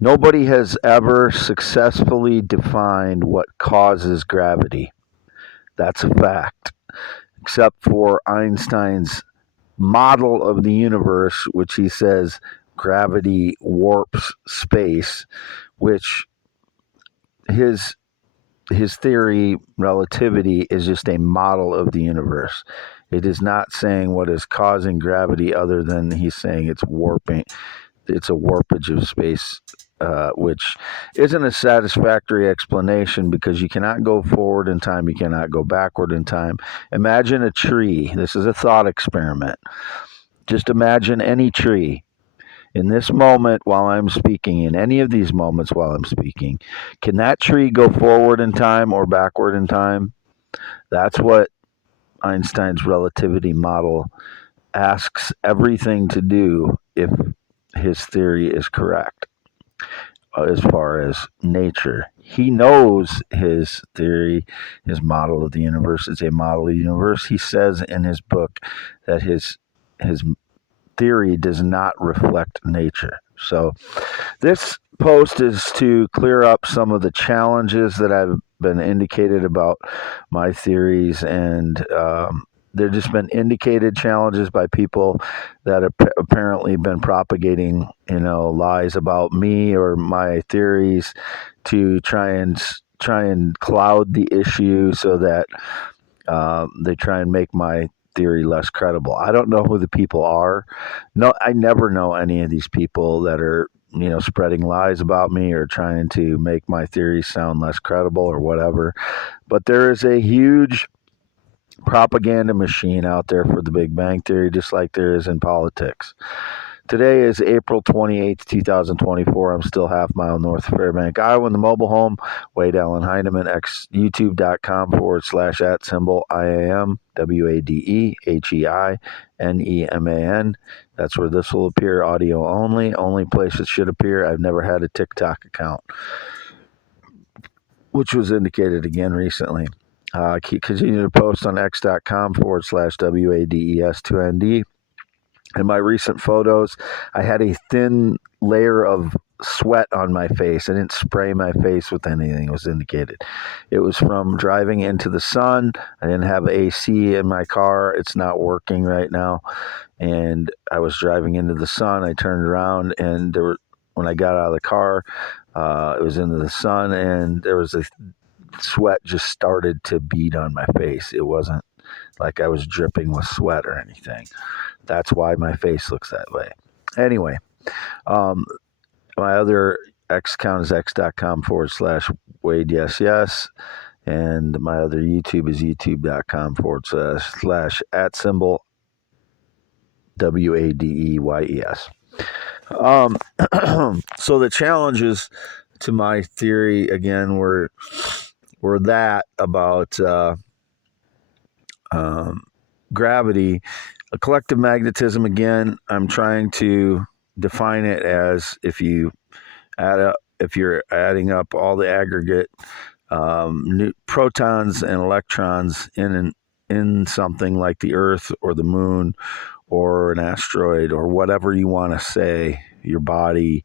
Nobody has ever successfully defined what causes gravity. That's a fact, except for Einstein's model of the universe, which he says gravity warps space, which his his theory, relativity, is just a model of the universe. It is not saying what is causing gravity, other than he's saying it's warping. It's a warpage of space, which isn't a satisfactory explanation because you cannot go forward in time, you cannot go backward in time. Imagine a tree. This is a thought experiment. Just imagine any tree. In this moment while I'm speaking, in any of these moments while I'm speaking, can that tree go forward in time or backward in time? That's what Einstein's relativity model asks everything to do if his theory is correct as far as nature. He knows his theory, his model of the universe is a model of the universe. He says in his book that his theory does not reflect nature. So this post is to clear up some of the challenges that I've been indicated about my theories, and they've just been indicated challenges by people that have apparently been propagating, lies about me or my theories to try and cloud the issue so that they try and make my theory less credible. I don't know who the people are. No, I never know any of these people that are, spreading lies about me or trying to make my theories sound less credible or whatever. But there is a huge propaganda machine out there for the Big Bang Theory, just like there is in politics. Today is April 28th, 2024. I'm still half mile north of Fairbank, Iowa, in the mobile home. Wade Allen Heineman, youtube.com/@ IAM, WADEHEINEMAN. That's where this will appear, audio only. Only place it should appear. I've never had a TikTok account, which was indicated again recently. Continue to post on x.com/WADES2ND. In my recent photos, I had a thin layer of sweat on my face. I didn't spray my face with anything, it was indicated. It was from driving into the sun. I didn't have AC in my car. It's not working right now. And I was driving into the sun. I turned around, and when I got out of the car, it was into the sun, and there was a sweat just started to bead on my face. It wasn't like I was dripping with sweat or anything. That's why my face looks that way. Anyway, my other X account is x.com/Wade Yes Yes. And my other YouTube is youtube.com/@ WADEYES. So the challenges to my theory again were that about gravity, a collective magnetism. Again, I'm trying to define it as if you're adding up all the aggregate protons and electrons in something like the Earth or the Moon or an asteroid or whatever you want to say, your body,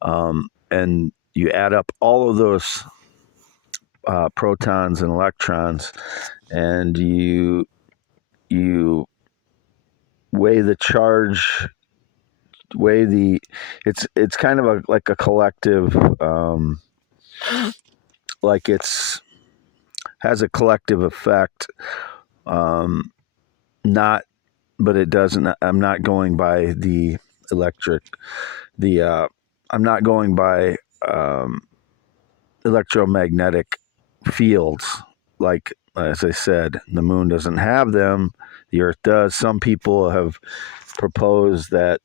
and you add up all of those protons and electrons, and you weigh the charge, it's kind of like a collective, like it's has a collective effect, not, but it doesn't. I'm not going by the I'm not going by electromagnetic fields. Like, as I said, the moon doesn't have them, the Earth does. Some people have proposed that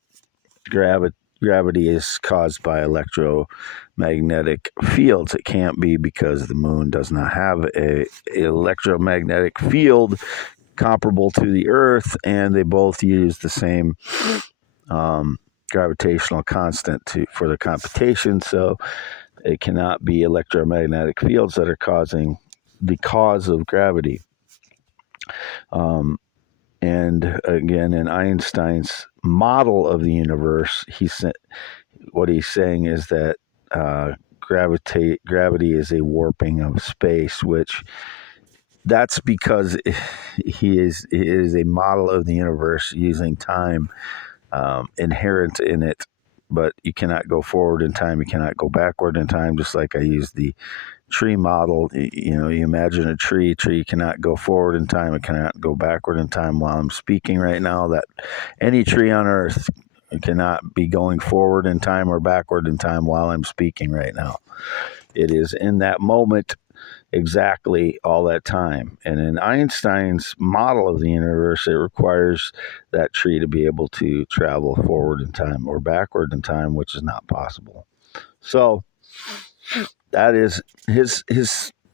gravity is caused by electromagnetic fields. It can't be, because the moon does not have an electromagnetic field comparable to the Earth, and they both use the same gravitational constant for the computation. So it cannot be electromagnetic fields that are causing the cause of gravity. And again, in Einstein's model of the universe, what he's saying is that gravity is a warping of space, which that's because he is a model of the universe using time inherent in it. But you cannot go forward in time. You cannot go backward in time. Just like I used the tree model, you imagine a tree cannot go forward in time, it cannot go backward in time. While I'm speaking right now, that any tree on earth cannot be going forward in time or backward in time while I'm speaking right now. It is in that moment exactly all that time. And in Einstein's model of the universe, it requires that tree to be able to travel forward in time or backward in time, which is not possible. So that is his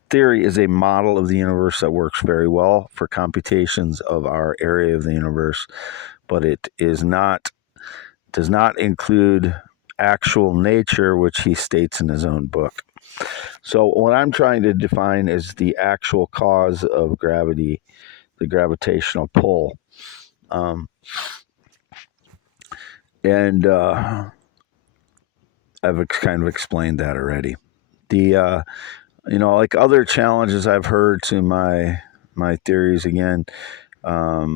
theory is a model of the universe that works very well for computations of our area of the universe, but it does not include actual nature, which he states in his own book. So what I'm trying to define is the actual cause of gravity, the gravitational pull. And I've kind of explained that already. The like other challenges I've heard to my theories again, I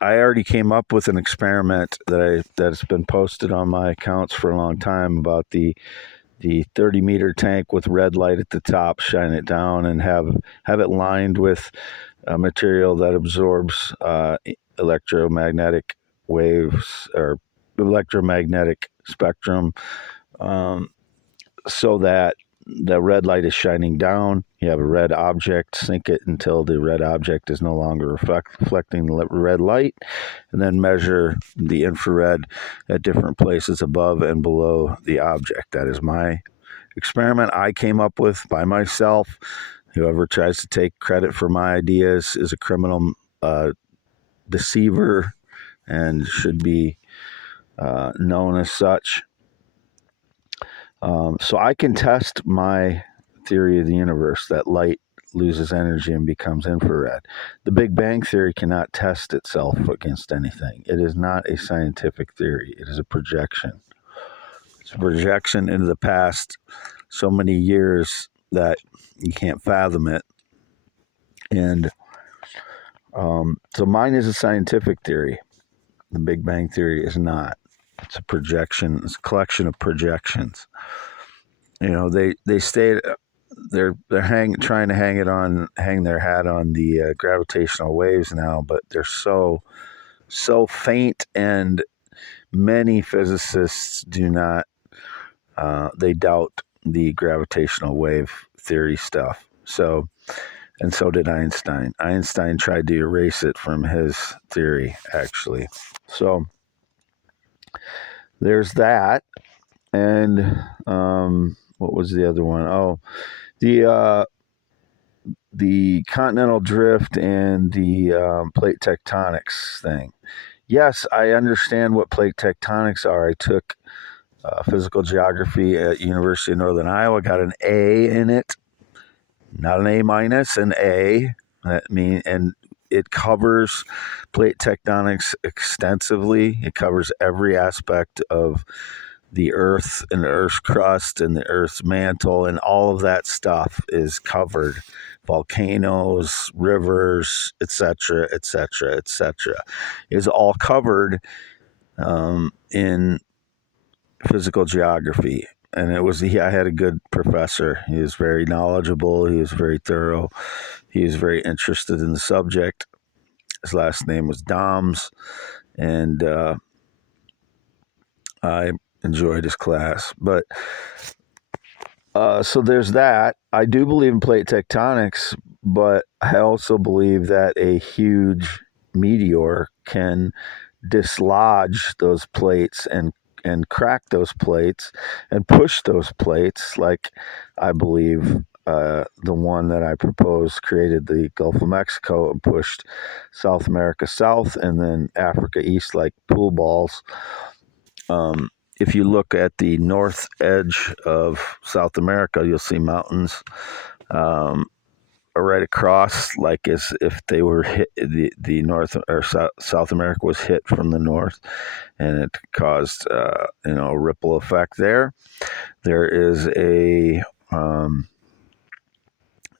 already came up with an experiment that's been posted on my accounts for a long time about the 30-meter tank with red light at the top, shine it down, and have it lined with a material that absorbs electromagnetic waves or electromagnetic spectrum, so that the red light is shining down. You have a red object, sink it until the red object is no longer reflecting the red light, and then measure the infrared at different places above and below the object. That is my experiment I came up with by myself. Whoever tries to take credit for my ideas is a criminal deceiver and should be known as such. So I can test my theory of the universe that light loses energy and becomes infrared. The Big Bang Theory cannot test itself against anything. It is not a scientific theory. It is a projection. It's a projection into the past so many years that you can't fathom it. And so mine is a scientific theory. The Big Bang Theory is not. It's a projection. It's a collection of projections. They stayed. They're trying to hang their hat on the gravitational waves now, but they're so faint, and many physicists do not. They doubt the gravitational wave theory stuff. So did Einstein. Einstein tried to erase it from his theory, actually. So there's that. And what was the other one? Oh, the continental drift and the plate tectonics thing. Yes, I understand what plate tectonics are. I took physical geography at University of Northern Iowa, got an A in it, not an A minus, an A. And it covers plate tectonics extensively. It covers every aspect of the Earth and the Earth's crust and the Earth's mantle, and all of that stuff is covered. Volcanoes, rivers, etc., etc., etc., is all covered in physical geography. And I had a good professor. He was very knowledgeable. He was very thorough. He was very interested in the subject. His last name was Doms, and I enjoyed his class. But so there's that. I do believe in plate tectonics, but I also believe that a huge meteor can dislodge those plates and crack those plates and push those plates, like I believe the one that I proposed created the Gulf of Mexico and pushed South America south and then Africa east like pool balls. If you look at the north edge of South America, you'll see mountains. right across, like as if they were hit, the North or South America was hit from the north, and it caused a ripple effect there. There is the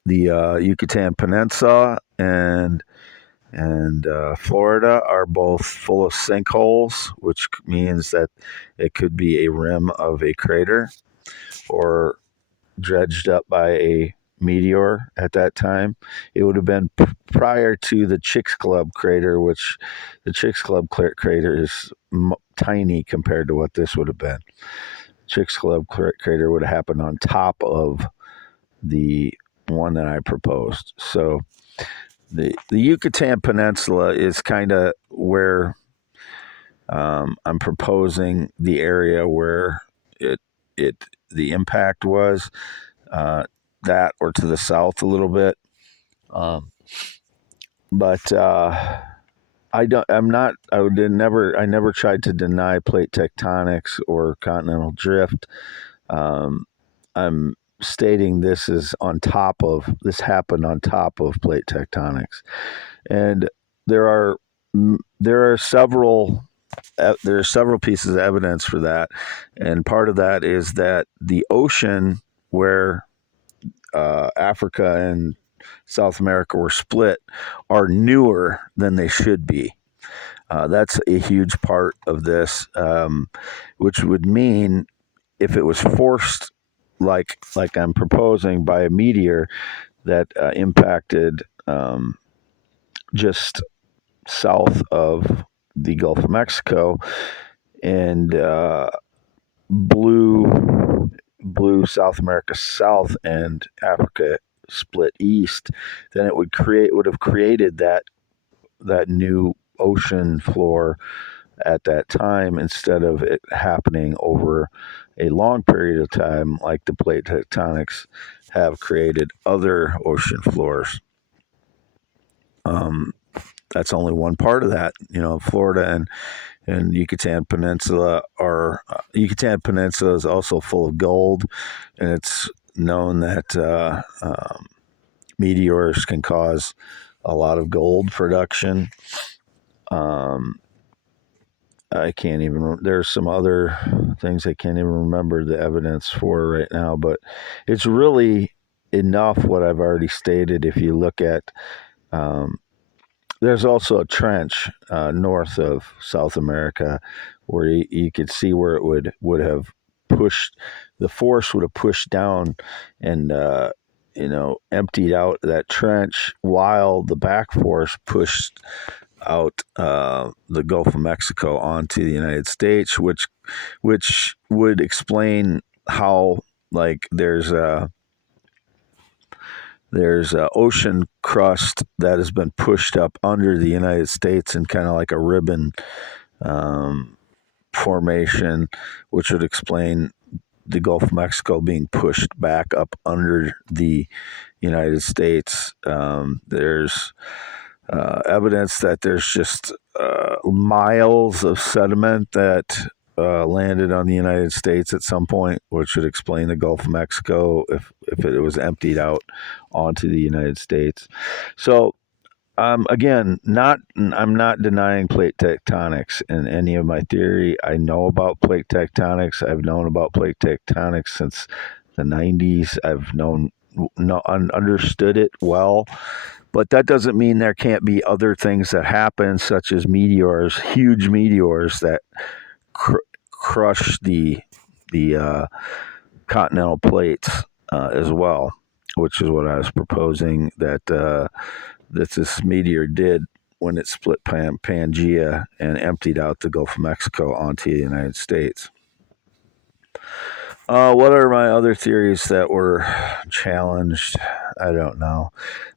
Yucatan Peninsula and Florida are both full of sinkholes, which means that it could be a rim of a crater or dredged up by a meteor at that time. It would have been prior to the Chicxulub crater, which the Chicxulub crater is tiny compared to what this would have been. Chicxulub crater would have happened on top of the one that I proposed. So the Yucatan Peninsula is kind of where I'm proposing the area where the impact was. That or to the south a little bit, but I never tried to deny plate tectonics or continental drift. I'm stating this happened on top of plate tectonics, and there are several pieces of evidence for that, and part of that is that the ocean where Africa and South America were split are newer than they should be. That's a huge part of this, which would mean if it was forced, like I'm proposing, by a meteor that impacted just south of the Gulf of Mexico and blew South America south and Africa split east, then it would have created that new ocean floor at that time, instead of it happening over a long period of time like the plate tectonics have created other ocean floors. That's only one part of that. Florida and Yucatan Peninsula Yucatan Peninsula is also full of gold, and it's known that meteors can cause a lot of gold production. I can't even. There's some other things I can't even remember the evidence for right now, but it's really enough what I've already stated. If you look at, there's also a trench north of South America where you could see where it would have pushed, the force would have pushed down and emptied out that trench, while the back force pushed out the Gulf of Mexico onto the United States, which would explain how, like, there's ocean crust that has been pushed up under the United States in kind of like a ribbon formation, which would explain the Gulf of Mexico being pushed back up under the United States. There's evidence that there's just miles of sediment that landed on the United States at some point, which would explain the Gulf of Mexico if it was emptied out onto the United States. So again, I'm not denying plate tectonics in any of my theory. I know about plate tectonics. I've known about plate tectonics since the 90s. I've understood it well. But that doesn't mean there can't be other things that happen, such as meteors, huge meteors that crush the continental plates as well, which is what I was proposing that this meteor did when it split Pangea and emptied out the Gulf of Mexico onto the United States. What are my other theories that were challenged? I don't know.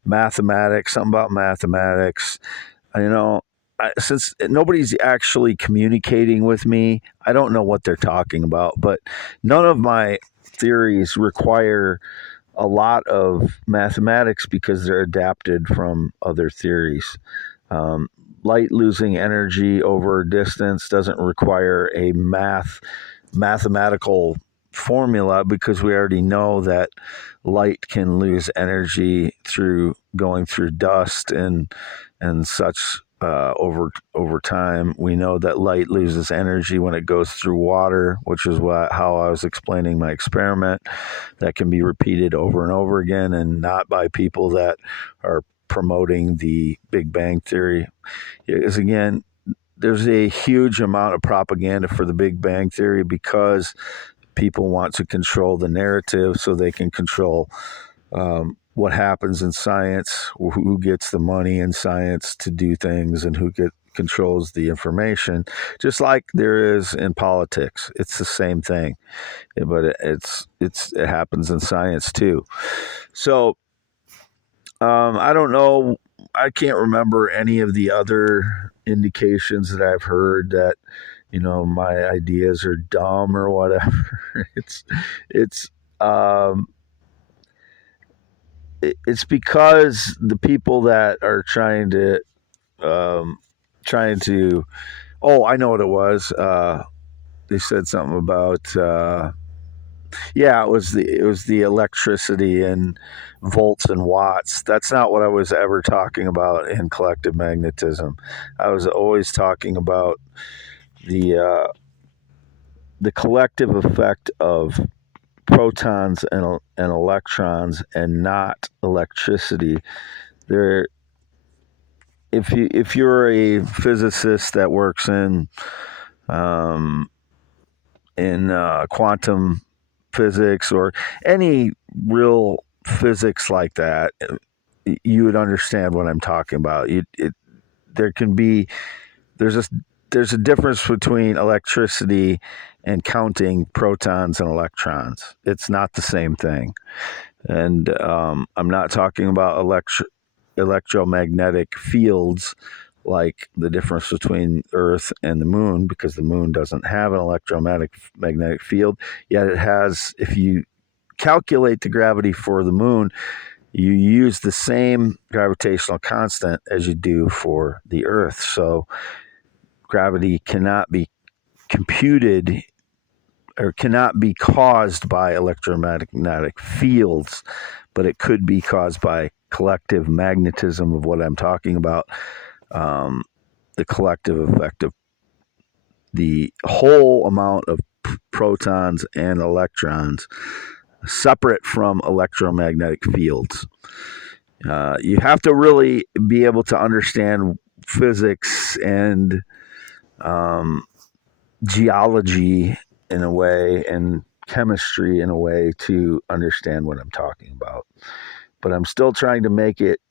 Mathematics, something about mathematics. Since nobody's actually communicating with me, I don't know what they're talking about, but none of my theories require a lot of mathematics because they're adapted from other theories. Light losing energy over distance doesn't require a mathematical formula because we already know that light can lose energy through going through dust and such over time. We know that light loses energy when it goes through water, which is how I was explaining my experiment. That can be repeated over and over again, and not by people that are promoting the Big Bang Theory. Because again, there's a huge amount of propaganda for the Big Bang Theory because people want to control the narrative so they can control what happens in science, who gets the money in science to do things, and who controls the information, just like there is in politics. It's the same thing, but it happens in science too. So I don't know. I can't remember any of the other indications that I've heard that my ideas are dumb or whatever. It's it's because the people that are trying to oh, I know what it was. They said something about it was the electricity and volts and watts. That's not what I was ever talking about in collective magnetism. I was always talking about the collective effect of protons and electrons, and not electricity. If you're a physicist that works in quantum physics or any real physics like that, you would understand what I'm talking about. There's a difference between electricity and counting protons and electrons. It's not the same thing. And I'm not talking about electromagnetic fields like the difference between Earth and the moon, because the moon doesn't have an electromagnetic field. Yet it has, if you calculate the gravity for the moon, you use the same gravitational constant as you do for the Earth. So gravity cannot be computed or cannot be caused by electromagnetic fields, but it could be caused by collective magnetism of what I'm talking about, the collective effect of the whole amount of protons and electrons separate from electromagnetic fields. You have to really be able to understand physics and geology in a way, and chemistry in a way, to understand what I'm talking about. But I'm still trying to make it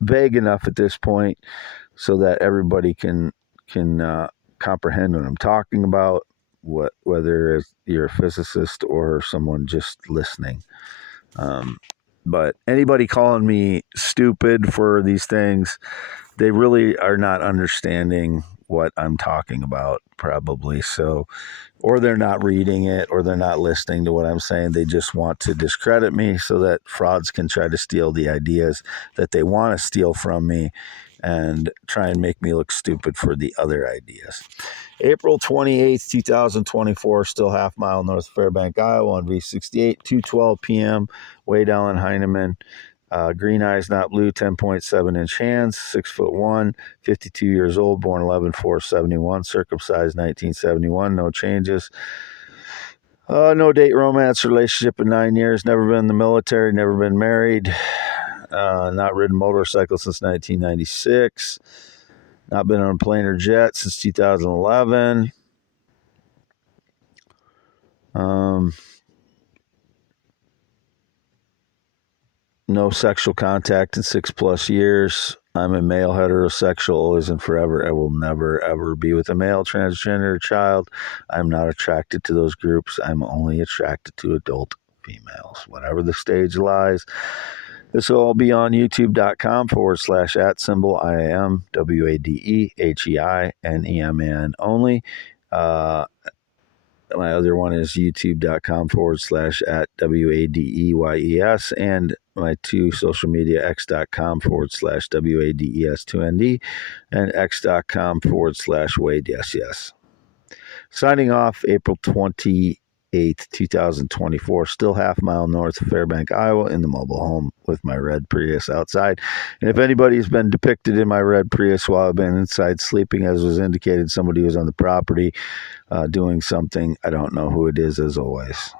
vague enough at this point so that everybody can comprehend what I'm talking about, whether you're a physicist or someone just listening. But anybody calling me stupid for these things, they really are not understanding what I'm talking about, probably. So, or they're not reading it, or they're not listening to what I'm saying. They just want to discredit me so that frauds can try to steal the ideas that they want to steal from me and try and make me look stupid for the other ideas. April 28th, 2024, still half mile north of Fairbank, Iowa on V68, 2:12 p.m., way down in Heinemann. Green eyes, not blue, 10.7-inch hands, 6'1", 52 years old, born 11/4/71, circumcised 1971, no changes. No date, romance, relationship in 9 years, never been in the military, never been married, not ridden motorcycle since 1996, not been on a plane or jet since 2011. No sexual contact in 6+ years. I'm a male, heterosexual, always and forever. I will never, ever be with a male, transgender, child. I'm not attracted to those groups. I'm only attracted to adult females. Whatever the stage lies. This will all be on youtube.com/@ IAM WADEHEINEMAN only. My other one is youtube.com /@ WADEYES, and my two social media, x.com / WADES2ND and x.com / Wade. Yes. Signing off April 28th, 8th, 2024, still half mile north of Fairbank, Iowa, in the mobile home with my red Prius outside. And if anybody's been depicted in my red Prius while I've been inside sleeping, as was indicated, somebody was on the property doing something. I don't know who it is, as always.